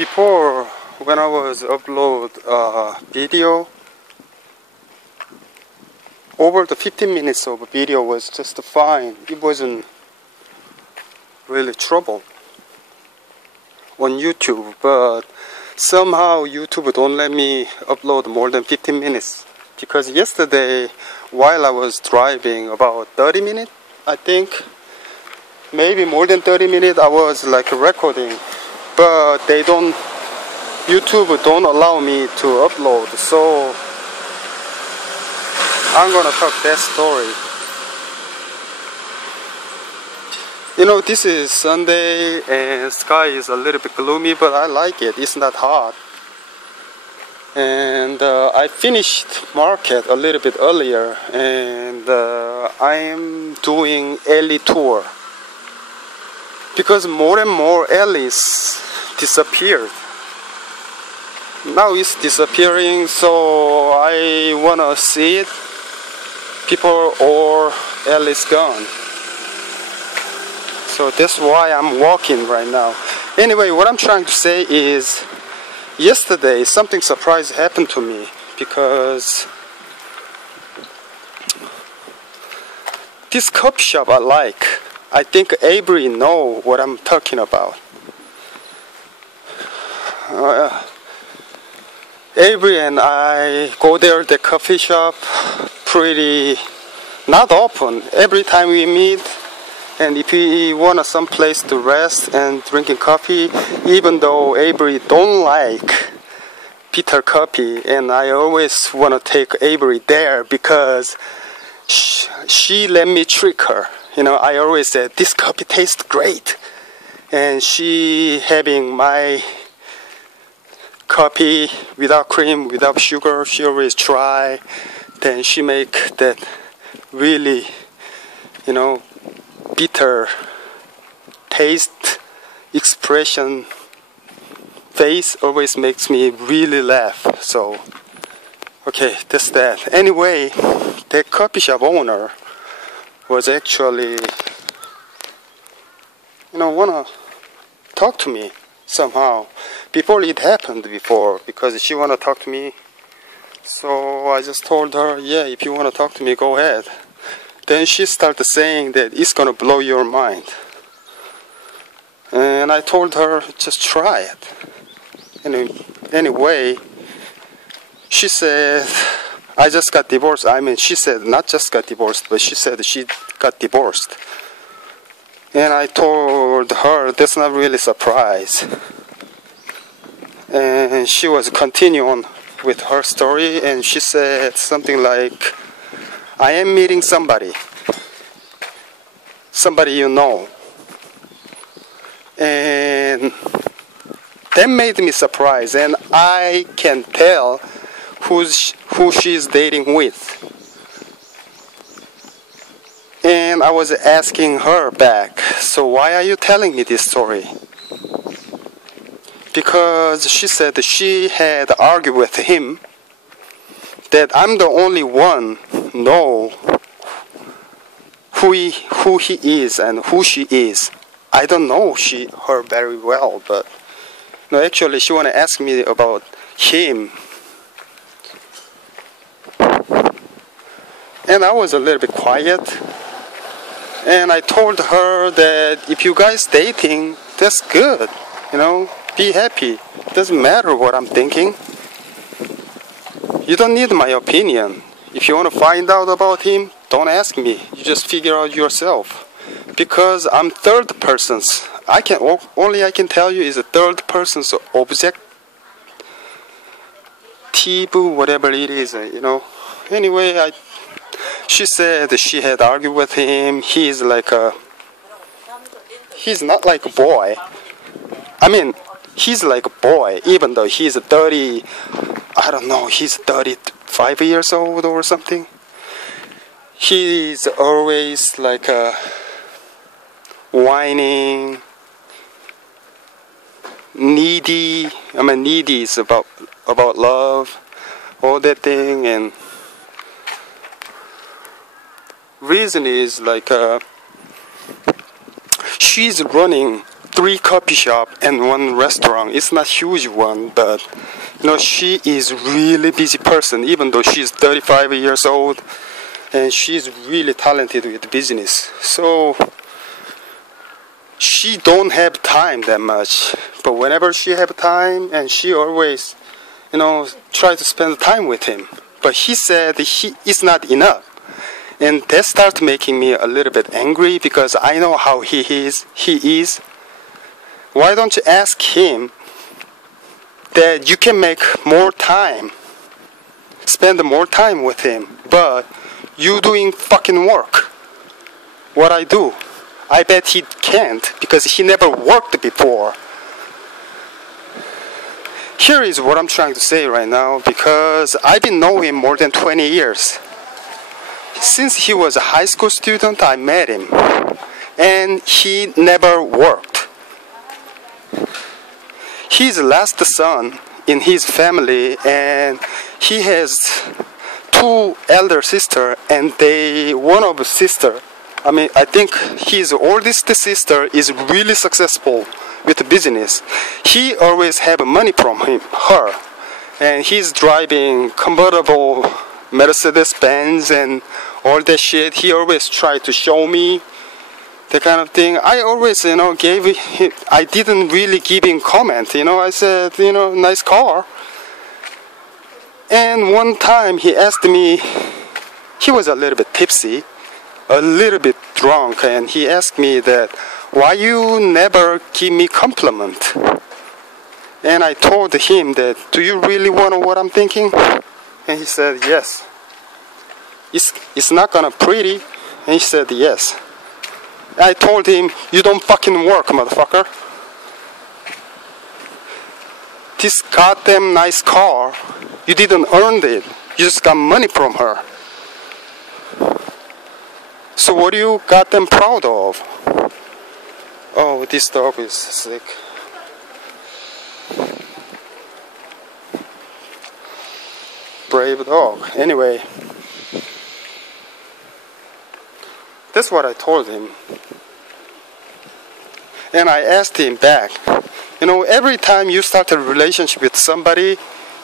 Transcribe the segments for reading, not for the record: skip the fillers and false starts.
Before, when I was upload video, over the 15 minutes of a video was just fine. It wasn't really trouble on YouTube, but somehow YouTube don't let me upload more than 15 minutes. Because yesterday, while I was driving, about 30 minutes, I think, maybe more than 30 minutes, I was like recording. But YouTube don't allow me to upload, so I'm gonna talk that story. You know, this is Sunday and sky is a little bit gloomy, but I like it. It's not hot. And I finished market a little bit earlier, and I am doing alley tour because more and more alleys disappeared. Now it's disappearing, so I wanna see it. People or alleys gone. So that's why I'm walking right now. Anyway, what I'm trying to say is, yesterday something surprising happened to me because this coffee shop I like. I think Avery know what I'm talking about. Avery and I go there, the coffee shop, pretty not often. Every time we meet, and if we want some place to rest and drinking coffee, even though Avery don't like bitter coffee, and I always want to take Avery there because she let me trick her. You know, I always said this coffee tastes great, and she having my coffee without cream, without sugar. She always try. Then she make that really, you know, bitter taste expression face always makes me really laugh. So okay, that's that. Anyway, the coffee shop owner was actually, you know, wanna talk to me somehow before it happened before, because she wanna talk to me. So I just told her, yeah, if you wanna talk to me, go ahead. Then she started saying that it's gonna blow your mind. And I told her, just try it. Anyway, she said, I just got divorced. I mean, she said not just got divorced, but she said she got divorced. And I told her that's not really a surprise. And she was continuing with her story, and she said something like, I am meeting somebody you know. And that made me surprised, and I can tell who she's dating with. And I was asking her back, so why are you telling me this story? Because she said that she had argued with him, that I'm the only one know who he is and who she is. I don't know her very well, but no, actually she wanna ask me about him. And I was a little bit quiet, and I told her that if you guys dating, that's good, you know, be happy. Doesn't matter what I'm thinking. You don't need my opinion. If you want to find out about him, don't ask me. You just figure out yourself. Because I'm third person's. Only I can tell you is a third person's objective, whatever it is, you know. Anyway, she said she had argued with him. He's not like a boy. I mean, he's like a boy, even though he's 30, I don't know, he's 35 years old or something. He's always like whining, needy. I mean, needy is about love, all that thing. And reason is like she's running 3 coffee shop and 1 restaurant. It's not huge one, but she is really busy person, even though she's 35 years old, and she's really talented with business. So she don't have time that much, but whenever she have time, and she always, try to spend time with him. But he said it's not enough. And that started making me a little bit angry because I know how he is. Why don't you ask him that you can make more time, spend more time with him, but you doing fucking work. What I do? I bet he can't because he never worked before. Here is what I'm trying to say right now, because I've been knowing him more than 20 years. Since he was a high school student, I met him, and he never worked. He's the last son in his family, and he has 2 elder sisters, and I think his oldest sister is really successful with the business. He always have money from her, and he's driving convertible Mercedes-Benz and all that shit. He always tried to show me that kind of thing. I always, I didn't really give him comment. I said, nice car. And one time he asked me, he was a little bit tipsy, a little bit drunk, and he asked me that, why you never give me compliment? And I told him that, do you really want to know what I'm thinking? And he said, yes. It's not gonna pretty. And he said, yes. I told him, you don't fucking work, motherfucker. This goddamn nice car, you didn't earn it. You just got money from her. So what are you goddamn proud of? Oh, this dog is sick. Brave dog. Anyway, that's what I told him. And I asked him back, every time you start a relationship with somebody,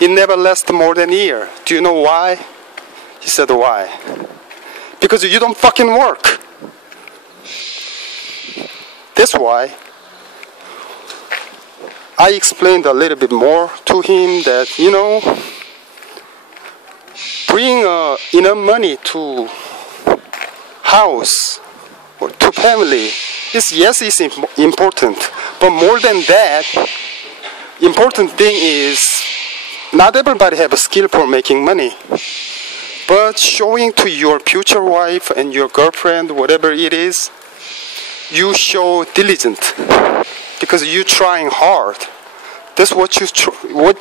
it never lasts more than a year. Do you know why? He said, why? Because you don't fucking work. That's why. I explained a little bit more to him that, bring enough money to house or to family. Yes, it's important. But more than that, important thing is not everybody have a skill for making money. But showing to your future wife and your girlfriend, whatever it is, you show diligent because you're trying hard. That's what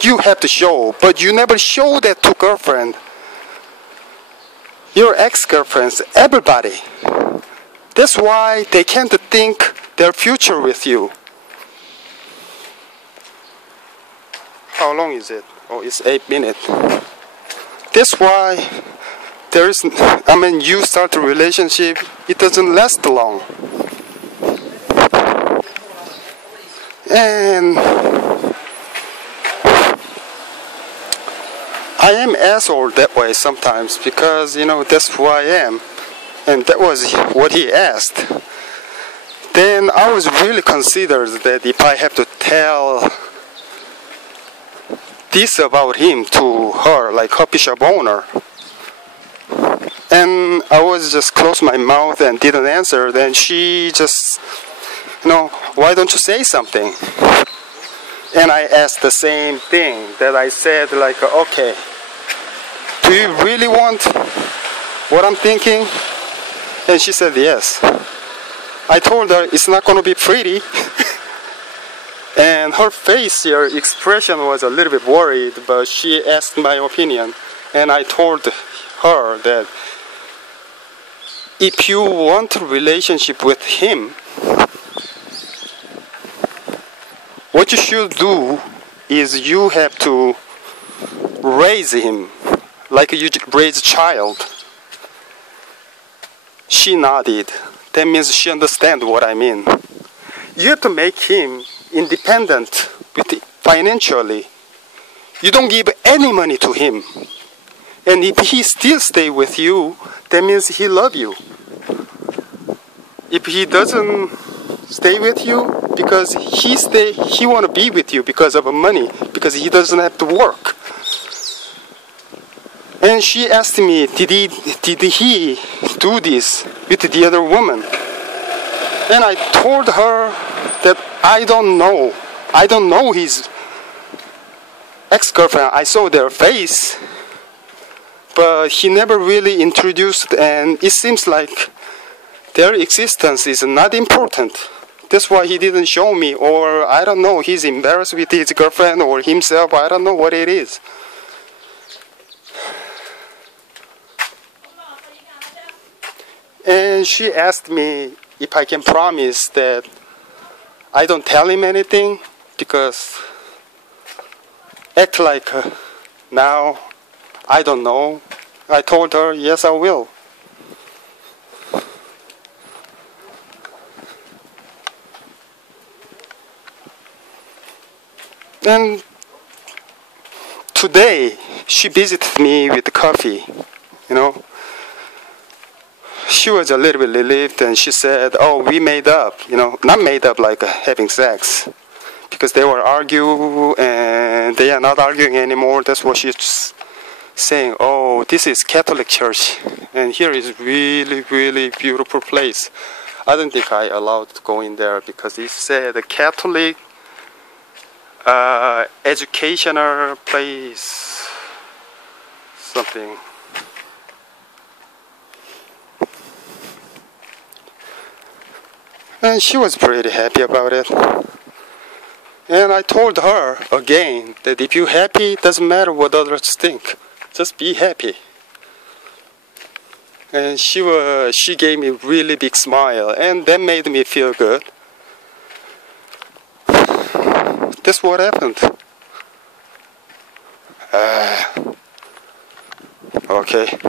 you have to show. But you never show that to girlfriend, your ex-girlfriends, everybody. That's why they can't think their future with you. How long is it? Oh, it's 8 minutes. That's why you start a relationship, it doesn't last long. And I am asshole that way sometimes because, that's who I am. And that was what he asked. Then I was really considered that if I have to tell this about him to her, like coffee shop owner, and I was just closed my mouth and didn't answer, then she just, why don't you say something? And I asked the same thing that I said, like, okay, do you really want what I'm thinking? And she said yes. I told her it's not going to be pretty. And her face here, expression was a little bit worried, but she asked my opinion. And I told her that if you want a relationship with him, what you should do is you have to raise him like you raise a child. She nodded. That means she understands what I mean. You have to make him independent financially. You don't give any money to him. And if he still stay with you, that means he love you. If he doesn't stay with you because he want to be with you because of money, because he doesn't have to work. And she asked me, did he do this with the other woman? And I told her that I don't know. I don't know his ex-girlfriend. I saw their face, but he never really introduced, and it seems like their existence is not important. That's why he didn't show me, or I don't know, he's embarrassed with his girlfriend or himself. I don't know what it is. And she asked me if I can promise that I don't tell him anything, because act like now I don't know. I told her, yes, I will. And today she visited me with coffee, you know. She was a little bit relieved, and she said, oh, we made up, you know, not made up like having sex, because they were arguing and they are not arguing anymore. That's what she's saying. Oh, this is Catholic church, and here is really, really beautiful place. I don't think I allowed to go in there because it said a Catholic educational place, something. And she was pretty happy about it. And I told her again that if you're happy, it doesn't matter what others think. Just be happy. And she gave me a really big smile, and that made me feel good. That's what happened. Okay.